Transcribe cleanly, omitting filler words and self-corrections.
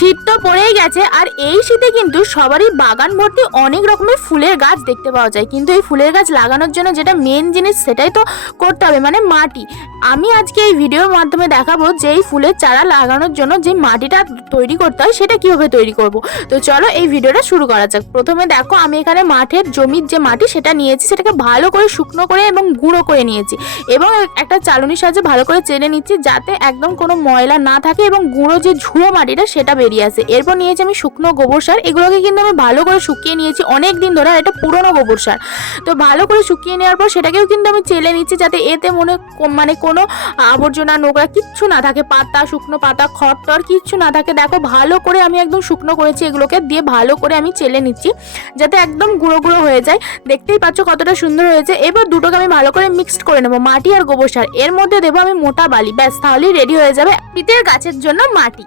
শীত তো পড়েই গেছে, আর এই শীতে কিন্তু সবারই বাগান ভর্তি অনেক রকমের ফুলের গাছ দেখতে পাওয়া যায়। কিন্তু এই ফুলের গাছ লাগানোর জন্য যেটা মেন জিনিস সেটাই তো করতে হবে, মানে মাটি। আমি আজকে এই ভিডিওর মাধ্যমে দেখাবো যে এই ফুলের চারা লাগানোর জন্য যে মাটিটা তৈরি করতে হয় সেটা কিভাবে তৈরি করব। তো চলো এই ভিডিওটা শুরু করা যাক। প্রথমে দেখো, আমি এখানে মাঠের জমির যে মাটি সেটা নিয়েছি, সেটাকে ভালো করে শুকনো করে এবং গুঁড়ো করে নিয়েছি, এবং একটা চালনির সাহায্যে ভালো করে চেলে নিচ্ছি যাতে একদম কোনো ময়লা না থাকে এবং গুঁড়ো যে ঝুড়ো মাটিটা সেটা বেরিয়ে আসে। এরপর নিয়েছি আমি শুকনো গোবর সার, এগুলোকে কিন্তু আমি ভালো করে শুকিয়ে নিয়েছি অনেক দিন ধরে, আর এটা পুরনো গোবর সার। তো ভালো করে শুকিয়ে নেওয়ার পর সেটাকেও কিন্তু আমি চেলে নিচ্ছি যাতে এতে মানে কোনো আবর্জনা নোংরা কিচ্ছু না থাকে, পাতা শুকনো পাতা খড় টর কিচ্ছু না থাকে। দেখো ভালো করে আমি একদম শুকনো করেছি, এগুলোকে দিয়ে ভালো করে আমি চেলে নিচ্ছি যাতে একদম গুঁড়ো গুঁড়ো হয়ে যায়। দেখতেই পাচ্ছ কতটা সুন্দর হয়েছে। এবার দুটোকে আমি ভালো করে মিক্সড করে নেবো, মাটি আর গোবর সার। এর মধ্যে দেবো আমি মোটা বালি, ব্যাস তাহলেই রেডি হয়ে যাবে শীতের গাছের জন্য মাটি।